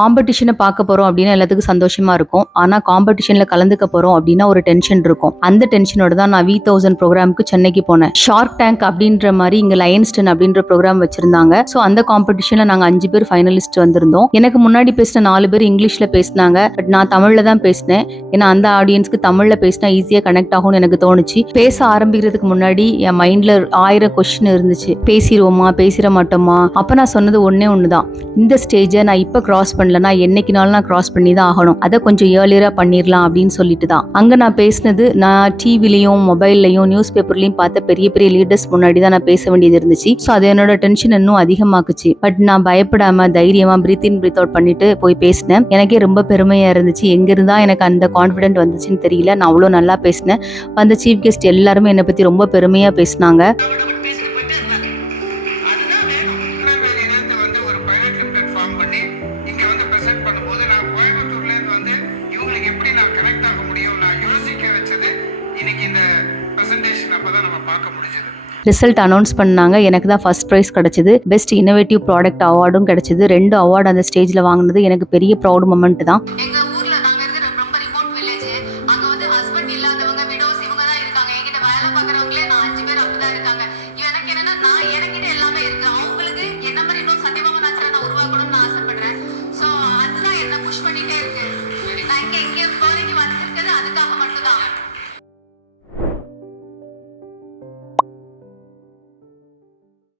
காம்படிஷனை பார்க்க போறோம் அப்படின்னா எல்லாத்துக்கும் சந்தோஷமா இருக்கும். ஆனா காம்படிஷன்ல கலந்துக்க போறோம் அப்படின்னா ஒரு டென்ஷன் இருக்கும். அந்த டென்ஷனோட தான் நான் V1000 ப்ரோக்ராமுக்கு சென்னைக்கு போனேன். ஷார்க் டேங்க் அப்படின்ற மாதிரி இங்க லயன்ஸ் டென் அப்படின்ற ப்ரோக்ராம் வச்சிருந்தாங்க. ஸோ அந்த காம்படிஷன்ல நாங்க 5 பேர் ஃபைனலிஸ்ட் வந்திருந்தோம். எனக்கு முன்னாடி பேசின 4 பேர் இங்கிலீஷ்ல பேசினாங்க. பட் நான் தமிழ்ல தான் பேசினேன். ஏன்னா அந்த ஆடியன்ஸ்க்கு தமிழ்ல பேசினா ஈஸியா கனெக்ட் ஆகும்னு எனக்கு தோணுச்சு. பேச ஆரம்பிக்கிறதுக்கு முன்னாடி என் மைண்ட்ல 1000 கொஸ்டின் இருந்துச்சு. பேசிடுவோமா பேசிட மாட்டோமா? அப்ப நான் சொன்னது ஒண்ணுதான், இந்த ஸ்டேஜை நான் இப்ப கிராஸ் பண்ணலன்னா என்னைக்குனாலும் நான் கிராஸ் பண்ணி தான் ஆகணும். அதை கொஞ்சம் ஏர்லியரா பண்ணிடலாம் அப்படின்னு சொல்லிட்டு தான் அங்க நான் பேசினது. நான் டிவிலையும் மொபைல்லையும் நியூஸ் பேப்பர்லயும் பார்த்த பெரிய பெரிய லீடர்ஸ் முன்னாடி தான் நான் பேச வேண்டியது இருந்துச்சு. ஸோ அது என்னோட டென்ஷன் இன்னும் அதிகமாக்குச்சு. பட் நான் பயப்படாம தைரியமா பிரீத் இன் பிரீத் அவுட் பண்ணிட்டு போய் பேசினேன். எனக்கே ரொம்ப பெருமையா இருந்துச்சு. எங்க இருந்தா எனக்கு அந்த கான்ஃபிடென்ட் வந்துச்சுன்னு தெரியல. நான் அவ்வளோ நல்லா பேசினேன். அந்த சீஃப் கெஸ்ட் எல்லாருமே என்னை பத்தி ரொம்ப பெருமையா பேசினாங்க. ரிசல்ட் அனௌன்ஸ் பண்ணாங்க. எனக்கு தான் ஃபர்ஸ்ட் ப்ரைஸ் கிடைச்சது. பெஸ்ட் இன்னோவேட்டிவ் ப்ராடக்ட் அவார்டும் கிடைச்சது. 2 அவார்டு அந்த ஸ்டேஜ்ல வாங்கினது எனக்கு பெரிய ப்ரௌட் மொமெண்ட் தான்.